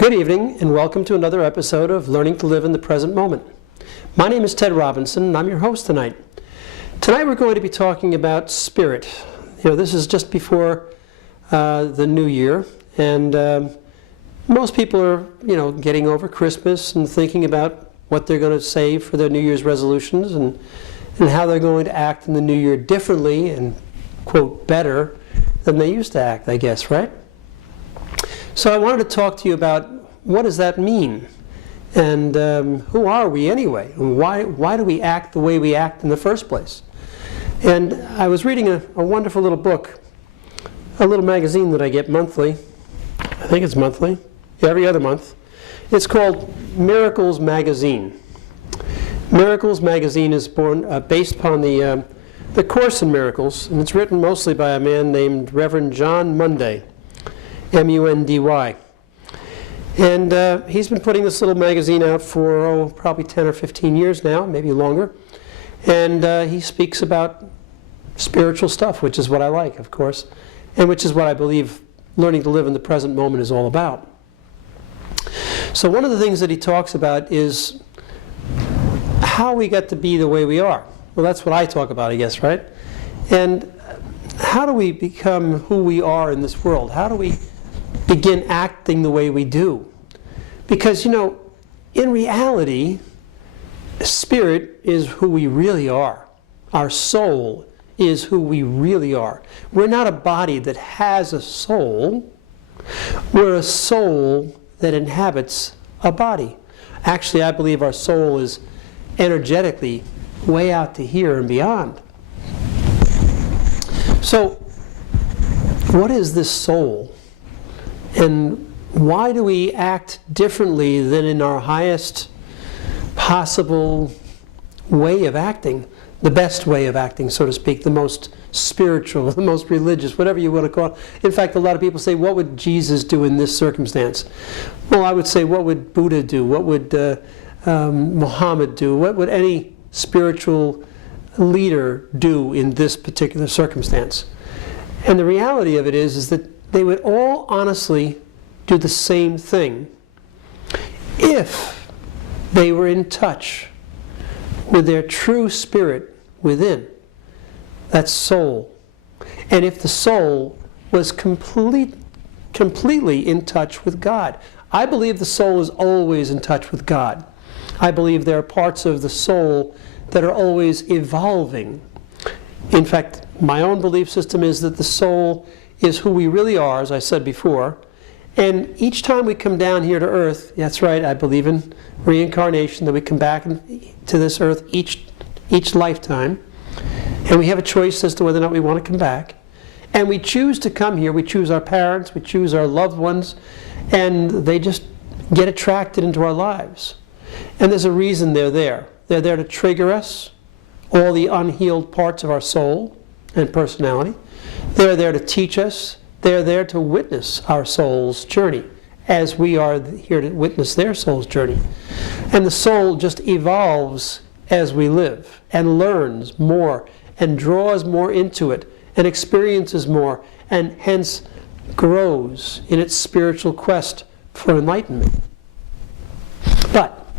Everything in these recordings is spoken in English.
Good evening, and welcome to another episode of Learning to Live in the Present Moment. My name is Ted Robinson, and I'm your host tonight. Tonight we're going to be talking about spirit. This is just before the new year, and most people are, getting over Christmas and thinking about what they're going to say for their New Year's resolutions and how they're going to act in the new year differently and, quote, better than they used to act, I guess, right? So I wanted to talk to you about what does that mean, and who are we anyway, and why do we act the way we act in the first place? And I was reading a wonderful little book, a little magazine that I get monthly. I think it's monthly, every other month. It's called Miracles Magazine. Miracles Magazine is based upon the Course in Miracles, and it's written mostly by a man named Reverend John Mundy. M-U-N-D-Y. And he's been putting this little magazine out for, probably 10 or 15 years now, maybe longer. And he speaks about spiritual stuff, which is what I like, of course, and which is what I believe learning to live in the present moment is all about. So one of the things that he talks about is how we get to be the way we are. Well, that's what I talk about, I guess, right? And how do we become who we are in this world? How do we begin acting the way we do? Because, in reality, spirit is who we really are. Our soul is who we really are. We're not a body that has a soul. We're a soul that inhabits a body. Actually, I believe our soul is energetically way out to here and beyond. So, what is this soul? And why do we act differently than in our highest possible way of acting? The best way of acting, so to speak, the most spiritual, the most religious, whatever you want to call it. In fact, a lot of people say, what would Jesus do in this circumstance? Well, I would say, what would Buddha do? What would Muhammad do? What would any spiritual leader do in this particular circumstance? And the reality of it is that they would all honestly do the same thing if they were in touch with their true spirit within, that soul. And if the soul was completely in touch with God. I believe the soul is always in touch with God. I believe there are parts of the soul that are always evolving. In fact, my own belief system is that the soul is who we really are, as I said before. And each time we come down here to earth, that's right, I believe in reincarnation, that we come back to this earth each lifetime. And we have a choice as to whether or not we want to come back. And we choose to come here. We choose our parents, we choose our loved ones, and they just get attracted into our lives. And there's a reason they're there. They're there to trigger us, all the unhealed parts of our soul and personality. They're there to teach us. They're there to witness our soul's journey, as we are here to witness their soul's journey. And the soul just evolves as we live, and learns more, and draws more into it, and experiences more, and hence grows in its spiritual quest for enlightenment. But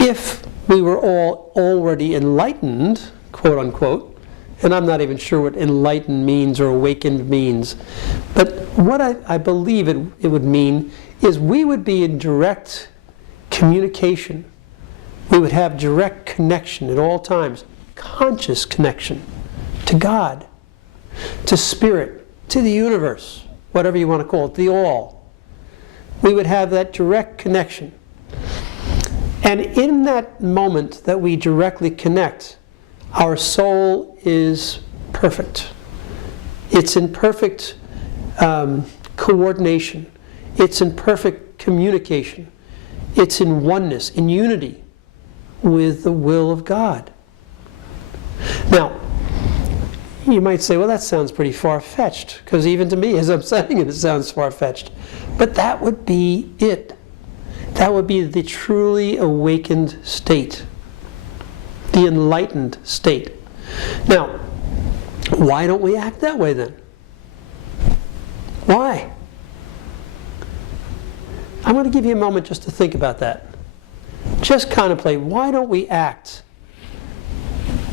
if we were all already enlightened, quote unquote, and I'm not even sure what enlightened means or awakened means, but what I believe it would mean is we would be in direct communication. We would have direct connection at all times, conscious connection to God, to spirit, to the universe, whatever you want to call it, the all. We would have that direct connection. And in that moment that we directly connect, our soul is perfect. It's in perfect coordination. It's in perfect communication. It's in oneness, in unity with the will of God. Now, you might say, well, that sounds pretty far-fetched, because even to me, as I'm saying it, it sounds far-fetched. But that would be it. That would be the truly awakened state, the enlightened state. Now, why don't we act that way then? Why? I'm going to give you a moment just to think about that. Just contemplate, why don't we act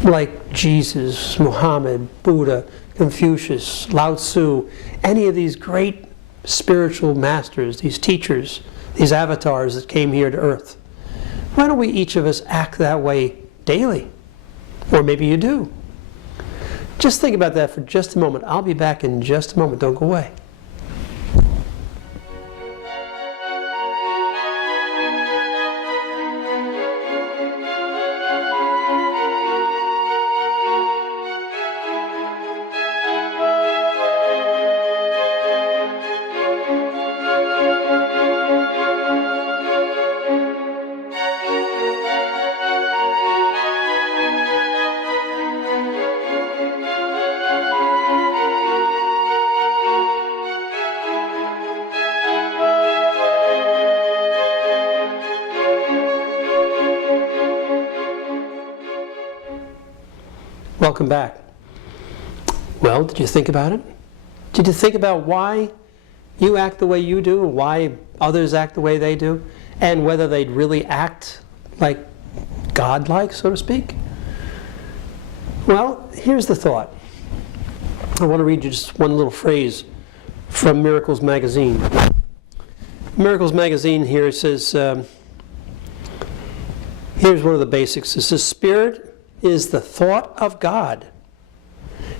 like Jesus, Muhammad, Buddha, Confucius, Lao Tzu, any of these great spiritual masters, these teachers, these avatars that came here to earth? Why don't we each of us act that way daily? Or maybe you do. Just think about that for just a moment. I'll be back in just a moment. Don't go away. Welcome back. Well, did you think about it? Did you think about why you act the way you do, why others act the way they do, and whether they'd really act like God-like, so to speak? Well, here's the thought. I want to read you just one little phrase from Miracles Magazine. Miracles Magazine here says, here's one of the basics. It says, Spirit is the thought of God.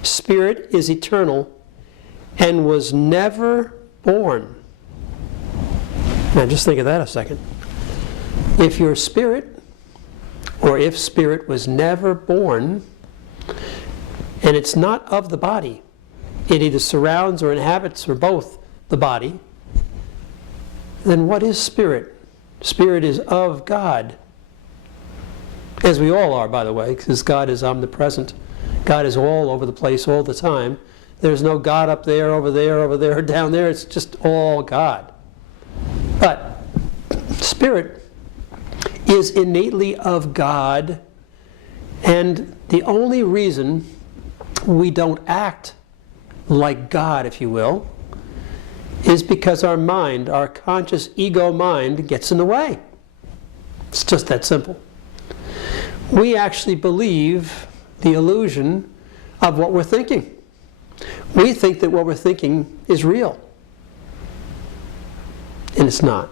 Spirit is eternal and was never born. Now just think of that a second. If your spirit, or if spirit was never born, and it's not of the body, it either surrounds or inhabits or both the body, then what is spirit? Spirit is of God. As we all are, by the way, because God is omnipresent. God is all over the place all the time. There's no God up there, over there, down there. It's just all God. But spirit is innately of God, and the only reason we don't act like God, if you will, is because our mind, our conscious ego mind, gets in the way. It's just that simple. We actually believe the illusion of what we're thinking. We think that what we're thinking is real. And it's not.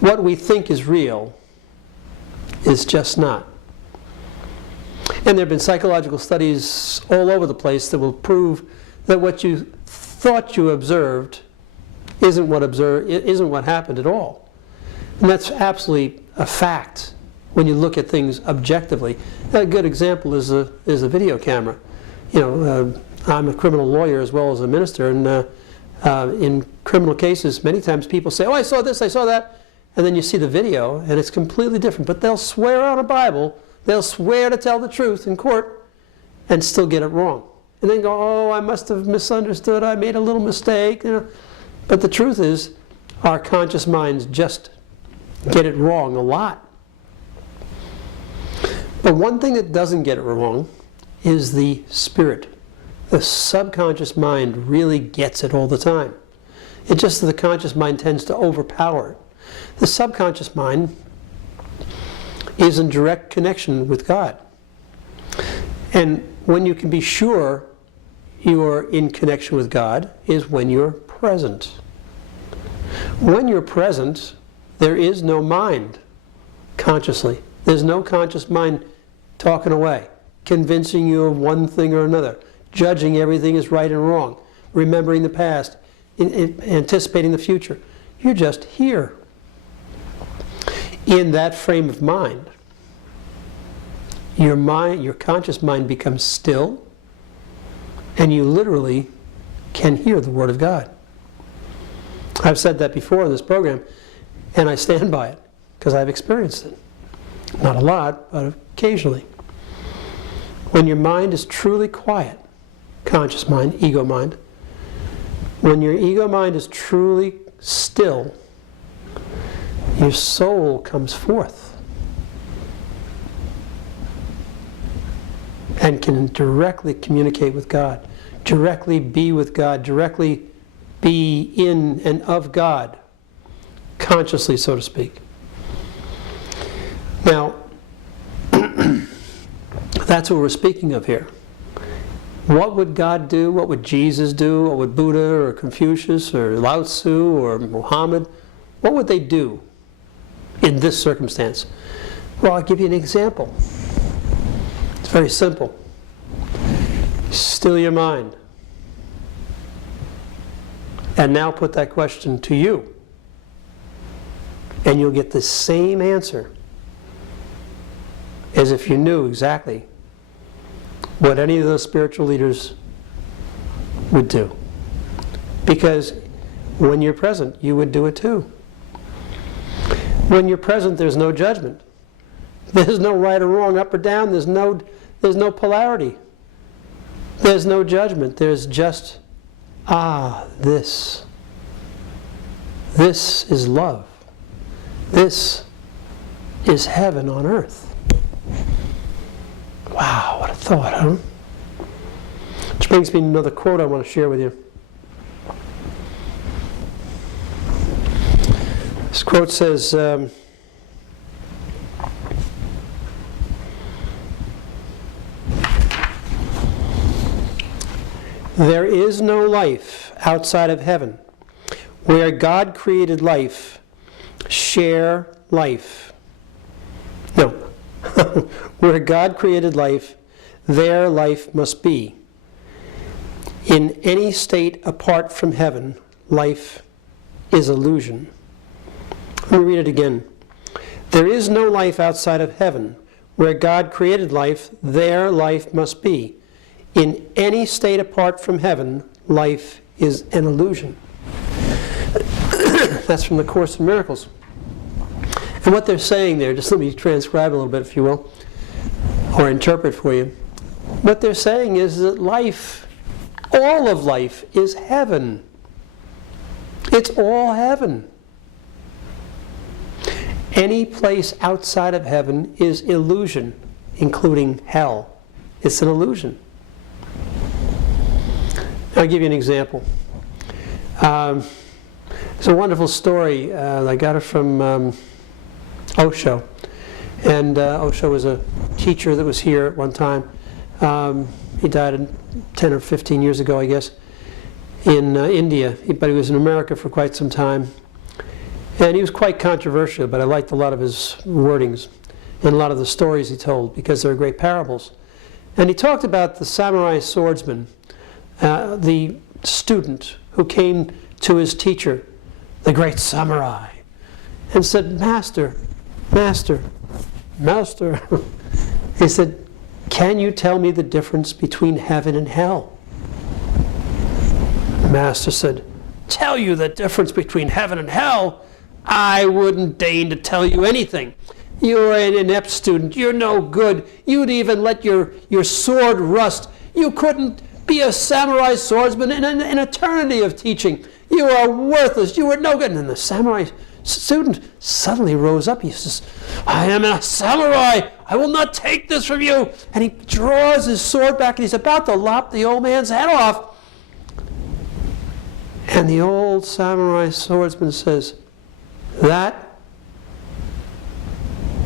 What we think is real is just not. And there have been psychological studies all over the place that will prove that what you thought you observed isn't what happened at all. And that's absolutely a fact when you look at things objectively. A good example is a video camera. You know, I'm a criminal lawyer as well as a minister, and in criminal cases, many times people say, "Oh, I saw this, I saw that," and then you see the video, and it's completely different. But they'll swear on a Bible, they'll swear to tell the truth in court, and still get it wrong. And then go, "Oh, I must have misunderstood, I made a little mistake." You know? But the truth is, our conscious minds just get it wrong a lot. But one thing that doesn't get it wrong is the spirit. The subconscious mind really gets it all the time. It's just that the conscious mind tends to overpower it. The subconscious mind is in direct connection with God. And when you can be sure you're in connection with God is when you're present. When you're present, there is no mind consciously. There's no conscious mind talking away, convincing you of one thing or another, judging everything as right and wrong, remembering the past, anticipating the future. You're just here. In that frame of mind, your conscious mind becomes still, and you literally can hear the Word of God. I've said that before in this program, and I stand by it, because I've experienced it. Not a lot, but occasionally. When your mind is truly quiet, conscious mind, ego mind, when your ego mind is truly still, your soul comes forth and can directly communicate with God, directly be with God, directly be in and of God consciously, so to speak. Now, that's what we're speaking of here. What would God do? What would Jesus do? What would Buddha or Confucius or Lao Tzu or Muhammad, what would they do in this circumstance? Well, I'll give you an example. It's very simple. Still your mind. And now put that question to you. And you'll get the same answer as if you knew exactly what any of those spiritual leaders would do. Because when you're present, you would do it too. When you're present, there's no judgment. There's no right or wrong, up or down. There's no polarity. There's no judgment. There's just, this. This is love. This is heaven on earth. Wow, what a thought, huh? Which brings me to another quote I want to share with you. This quote says, there is no life outside of heaven. Where God created life, share life. No. Where God created life, there life must be. In any state apart from heaven, life is illusion. Let me read it again. There is no life outside of heaven. Where God created life, there life must be. In any state apart from heaven, life is an illusion. That's from the Course in Miracles. And what they're saying there, just let me transcribe a little bit, if you will, or interpret for you. What they're saying is that life, all of life, is heaven. It's all heaven. Any place outside of heaven is illusion, including hell. It's an illusion. I'll give you an example. It's a wonderful story. I got it from Osho. And Osho was a teacher that was here at one time. He died 10 or 15 years ago, I guess, in India. But he was in America for quite some time. And he was quite controversial, but I liked a lot of his wordings and a lot of the stories he told because they're great parables. And he talked about the samurai swordsman, the student who came to his teacher, the great samurai, and said, Master, Master, Master. He said, can you tell me the difference between heaven and hell? The Master said, tell you the difference between heaven and hell? I wouldn't deign to tell you anything. You're an inept student. You're no good. You'd even let your sword rust. You couldn't be a samurai swordsman in an eternity of teaching. You are worthless. You are no good. And then the samurai student suddenly rose up. He says, I am a samurai. I will not take this from you. And he draws his sword back and he's about to lop the old man's head off. And the old samurai swordsman says, that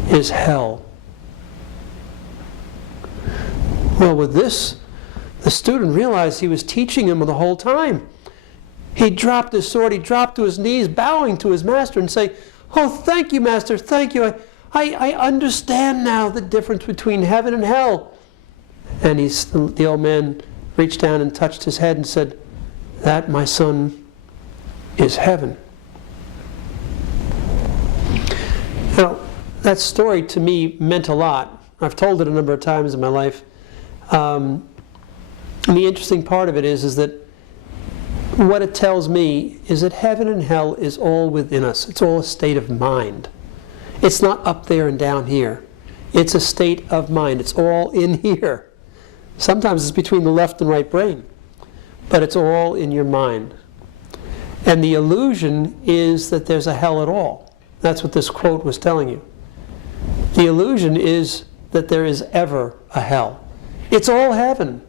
is hell. Well, with this, the student realized he was teaching him the whole time. He dropped his sword, he dropped to his knees, bowing to his master and saying, oh, thank you, Master, thank you. I understand now the difference between heaven and hell. And the old man reached down and touched his head and said, that, my son, is heaven. Now, that story to me meant a lot. I've told it a number of times in my life. And the interesting part of it is that what it tells me is that heaven and hell is all within us. It's all a state of mind. It's not up there and down here. It's a state of mind. It's all in here. Sometimes it's between the left and right brain, but it's all in your mind. And the illusion is that there's a hell at all. That's what this quote was telling you. The illusion is that there is ever a hell. It's all heaven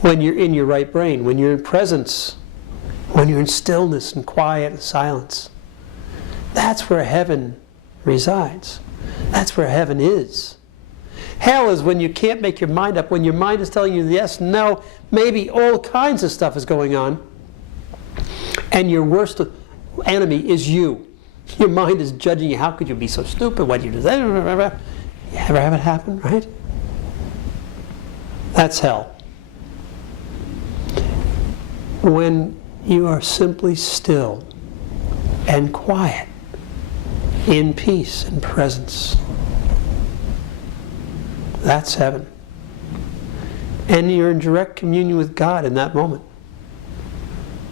when you're in your right brain, when you're in presence, when you're in stillness and quiet and silence. That's where heaven resides. That's where heaven is. Hell is when you can't make your mind up, when your mind is telling you yes, no, maybe all kinds of stuff is going on, and your worst enemy is you. Your mind is judging you. How could you be so stupid? Why did you do that? You ever have it happen, right? That's hell. When you are simply still and quiet, in peace and presence, that's heaven. And you're in direct communion with God in that moment.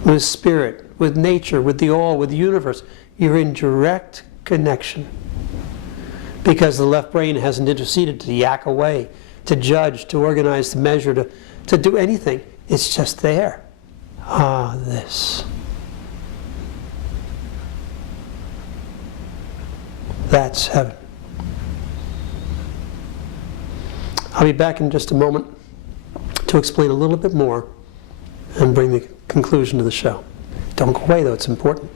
With Spirit, with nature, with the all, with the universe. You're in direct connection. Because the left brain hasn't interceded to yak away, to judge, to organize, to measure, to do anything. It's just there. Ah, this. That's heaven. I'll be back in just a moment to explain a little bit more and bring the conclusion to the show. Don't go away, though, it's important.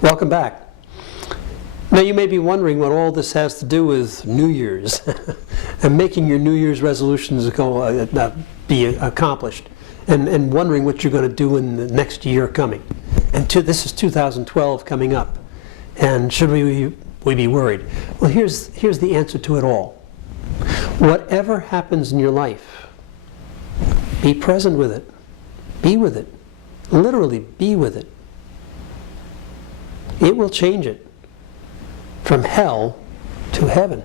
Welcome back. Now you may be wondering what all this has to do with New Year's and making your New Year's resolutions be accomplished, and wondering what you're going to do in the next year coming. And this is 2012 coming up, and should we be worried? Well, here's the answer to it all. Whatever happens in your life, be present with it. Be with it. Literally, be with it. It will change it from hell to heaven.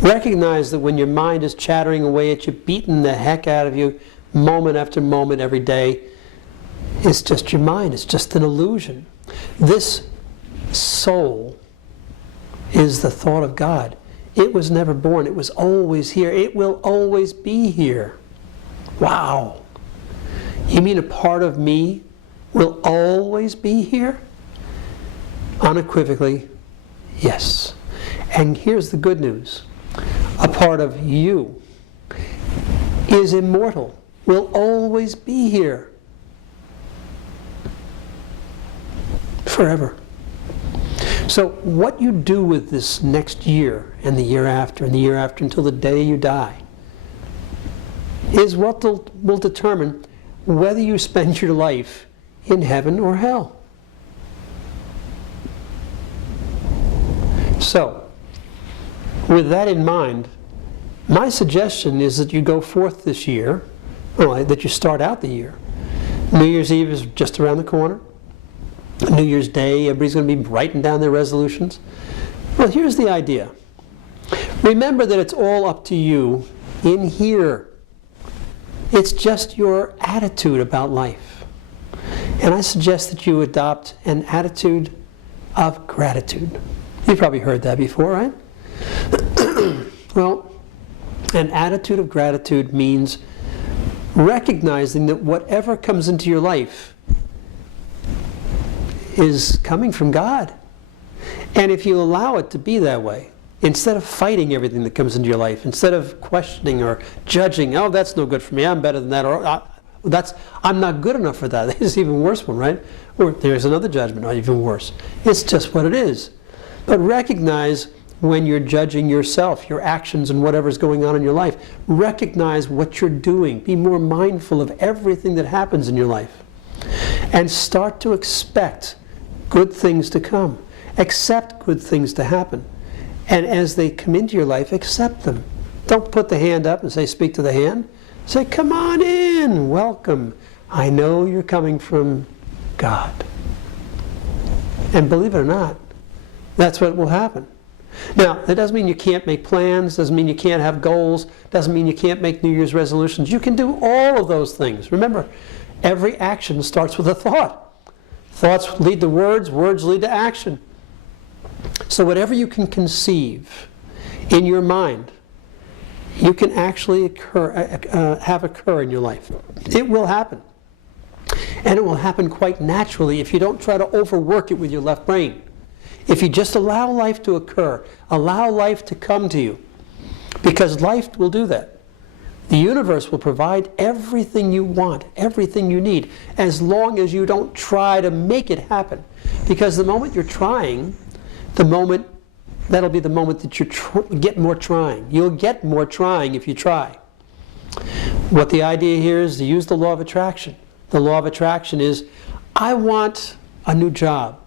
Recognize that when your mind is chattering away at you, beating the heck out of you moment after moment every day, it's just your mind. It's just an illusion. This soul is the thought of God. It was never born. It was always here. It will always be here. Wow. You mean a part of me will always be here? Unequivocally, yes. And here's the good news. A part of you is immortal, will always be here. Forever. So what you do with this next year and the year after and the year after until the day you die is what will determine whether you spend your life in heaven or hell. So, with that in mind, my suggestion is that you go forth this year, that you start out the year. New Year's Eve is just around the corner. New Year's Day, everybody's going to be writing down their resolutions. Well, here's the idea. Remember that it's all up to you in here. It's just your attitude about life. And I suggest that you adopt an attitude of gratitude. You've probably heard that before, right? Well, an attitude of gratitude means recognizing that whatever comes into your life is coming from God. And if you allow it to be that way, instead of fighting everything that comes into your life, instead of questioning or judging, oh, that's no good for me, I'm better than that, or I'm not good enough for that. There's an even worse one, right? Or there's another judgment, or even worse. It's just what it is. But recognize when you're judging yourself, your actions, and whatever's going on in your life. Recognize what you're doing. Be more mindful of everything that happens in your life. And start to expect good things to come. Accept good things to happen. And as they come into your life, accept them. Don't put the hand up and say, speak to the hand. Say, come on in, welcome. I know you're coming from God. And believe it or not, that's what will happen. Now, that doesn't mean you can't make plans, doesn't mean you can't have goals, doesn't mean you can't make New Year's resolutions. You can do all of those things. Remember, every action starts with a thought. Thoughts lead to words, words lead to action. So whatever you can conceive in your mind, you can actually have occur in your life. It will happen. And it will happen quite naturally if you don't try to overwork it with your left brain. If you just allow life to occur, allow life to come to you, because life will do that. The universe will provide everything you want, everything you need, as long as you don't try to make it happen. Because the moment you're trying, that'll be the moment that you get more trying. You'll get more trying if you try. What the idea here is to use the law of attraction. The law of attraction is, I want a new job.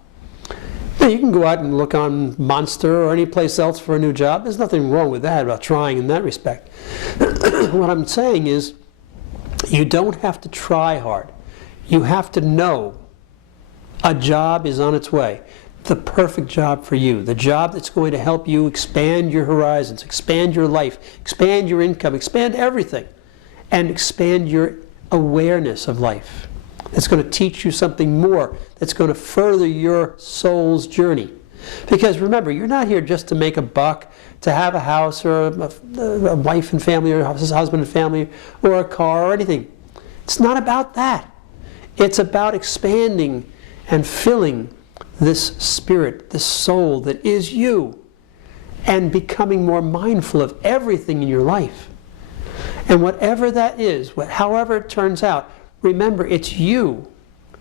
Now, you can go out and look on Monster or any place else for a new job. There's nothing wrong with that, about trying in that respect. What I'm saying is, you don't have to try hard. You have to know a job is on its way. The perfect job for you. The job that's going to help you expand your horizons, expand your life, expand your income, expand everything, and expand your awareness of life. It's going to teach you something more that's going to further your soul's journey. Because remember, you're not here just to make a buck, to have a house or a wife and family, or a husband and family, or a car or anything. It's not about that. It's about expanding and filling this spirit, this soul that is you, and becoming more mindful of everything in your life. And whatever that is, however it turns out, remember, it's you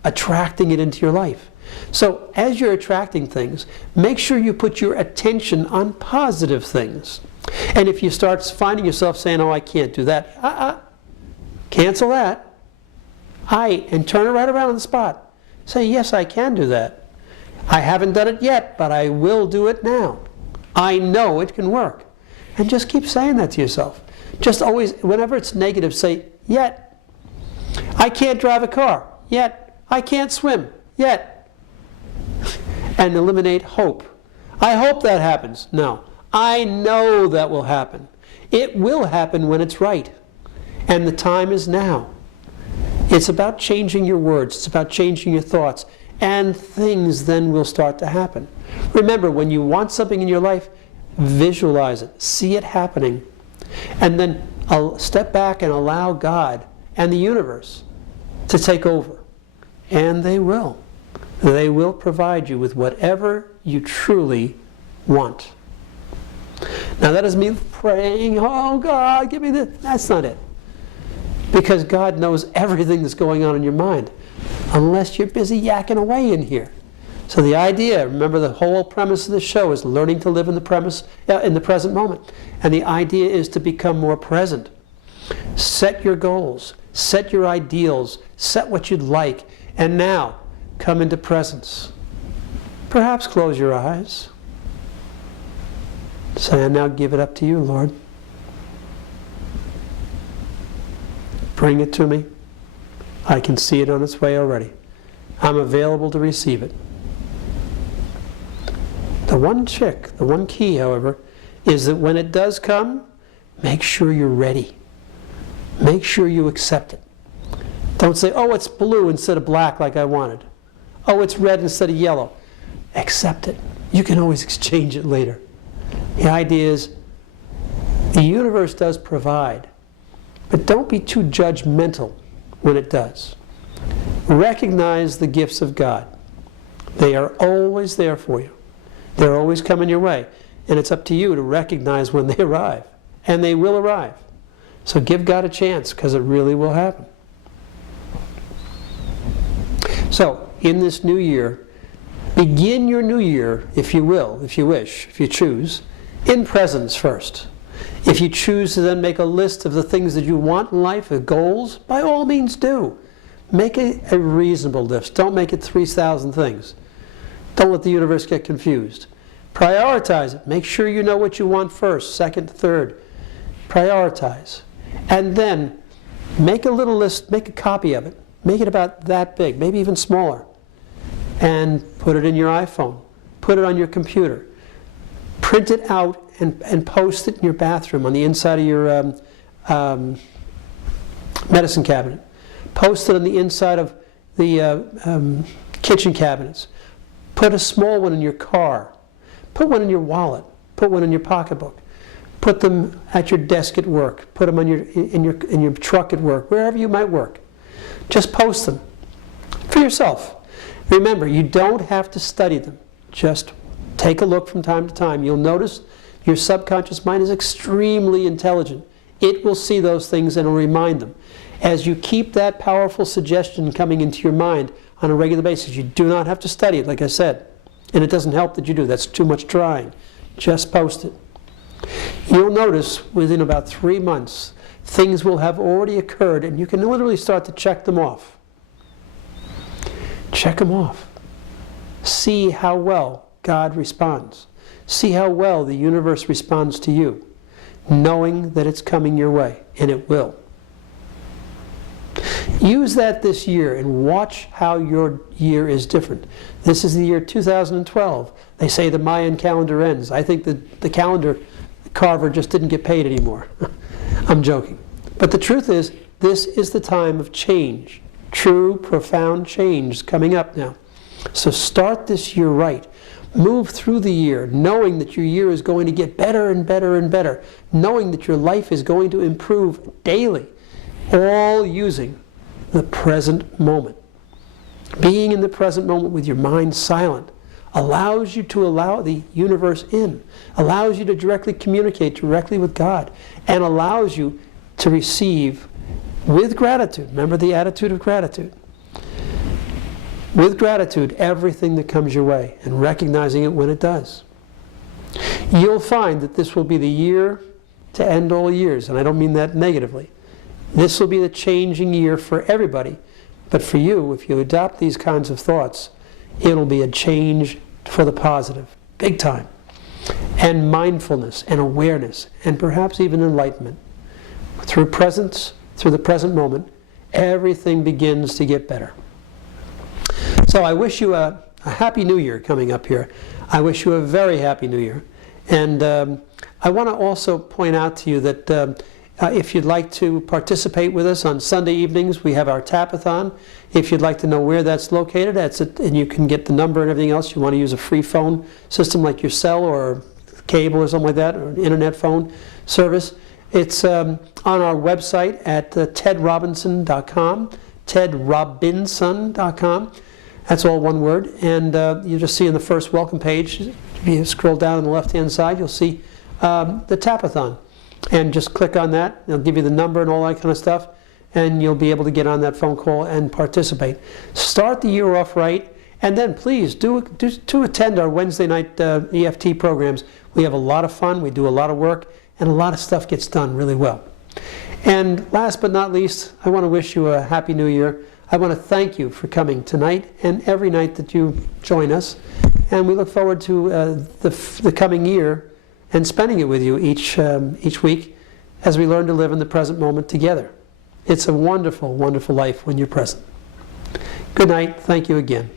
attracting it into your life. So as you're attracting things, make sure you put your attention on positive things. And if you start finding yourself saying, oh, I can't do that, cancel that. And turn it right around on the spot. Say, yes, I can do that. I haven't done it yet, but I will do it now. I know it can work. And just keep saying that to yourself. Just always, whenever it's negative, say, yet. I can't drive a car, yet. I can't swim, yet. And eliminate hope. I hope that happens. No. I know that will happen. It will happen when it's right. And the time is now. It's about changing your words. It's about changing your thoughts. And things then will start to happen. Remember, when you want something in your life, visualize it. See it happening. And then step back and allow God and the universe to take over. And they will. They will provide you with whatever you truly want. Now that doesn't mean praying, oh God, give me this. That's not it. Because God knows everything that's going on in your mind, unless you're busy yakking away in here. So the idea, remember, the whole premise of the show is learning to live in the present moment. And the idea is to become more present. Set your goals, set your ideals, set what you'd like, and now come into presence. Perhaps close your eyes. Say, I now give it up to you, Lord. Bring it to me. I can see it on its way already. I'm available to receive it. The one trick, the one key, however, is that when it does come, make sure you're ready. Make sure you accept it. Don't say, oh, it's blue instead of black like I wanted. Oh, it's red instead of yellow. Accept it. You can always exchange it later. The idea is, the universe does provide, but don't be too judgmental when it does. Recognize the gifts of God. They are always there for you. They're always coming your way. And it's up to you to recognize when they arrive. And they will arrive. So give God a chance, because it really will happen. So, in this new year, begin your new year, if you will, if you wish, if you choose, in presence first. If you choose to then make a list of the things that you want in life, the goals, by all means do. Make a reasonable list. Don't make it 3,000 things. Don't let the universe get confused. Prioritize it. Make sure you know what you want first, second, third. Prioritize. And then make a little list, make a copy of it. Make it about that big, maybe even smaller. And put it in your iPhone. Put it on your computer. Print it out and post it in your bathroom on the inside of your medicine cabinet. Post it on the inside of the kitchen cabinets. Put a small one in your car. Put one in your wallet. Put one in your pocketbook. Put them at your desk at work. Put them on in your truck at work, wherever you might work. Just post them for yourself. Remember, you don't have to study them. Just take a look from time to time. You'll notice your subconscious mind is extremely intelligent. It will see those things and will remind them. As you keep that powerful suggestion coming into your mind on a regular basis, you do not have to study it, like I said. And it doesn't help that you do. That's too much trying. Just post it. You'll notice within about 3 months, things will have already occurred, and you can literally start to check them off. Check them off. See how well God responds. See how well the universe responds to you, knowing that it's coming your way, and it will. Use that this year and watch how your year is different. This is the year 2012. They say the Mayan calendar ends. I think that the calendar carver just didn't get paid anymore. I'm joking. But the truth is, this is the time of change. True, profound change coming up now. So start this year right. Move through the year knowing that your year is going to get better and better and better. Knowing that your life is going to improve daily. All using the present moment. Being in the present moment with your mind silent allows you to allow the universe in, allows you to directly communicate directly with God, and allows you to receive with gratitude. Remember the attitude of gratitude. With gratitude, everything that comes your way, and recognizing it when it does. You'll find that this will be the year to end all years, and I don't mean that negatively. This will be the changing year for everybody, but for you, if you adopt these kinds of thoughts, it'll be a change for the positive, big time. And mindfulness and awareness, and perhaps even enlightenment. Through presence, through the present moment, everything begins to get better. So I wish you a happy new year coming up here. I wish you a very happy new year. And I want to also point out to you that if you'd like to participate with us on Sunday evenings, we have our Tapathon. If you'd like to know where that's located, and you can get the number and everything else, you want to use a free phone system like your cell or cable or something like that, or an internet phone service, it's on our website at tedrobinson.com, tedrobinson.com. That's all one word. And you just see in the first welcome page, if you scroll down on the left-hand side, you'll see the Tapathon. And just click on that. It'll give you the number and all that kind of stuff. And you'll be able to get on that phone call and participate. Start the year off right. And then please do attend our Wednesday night EFT programs. We have a lot of fun. We do a lot of work. And a lot of stuff gets done really well. And last but not least, I want to wish you a happy new year. I want to thank you for coming tonight and every night that you join us. And we look forward to the coming year and spending it with you each week as we learn to live in the present moment together. It's a wonderful, wonderful life when you're present. Good night. Thank you again.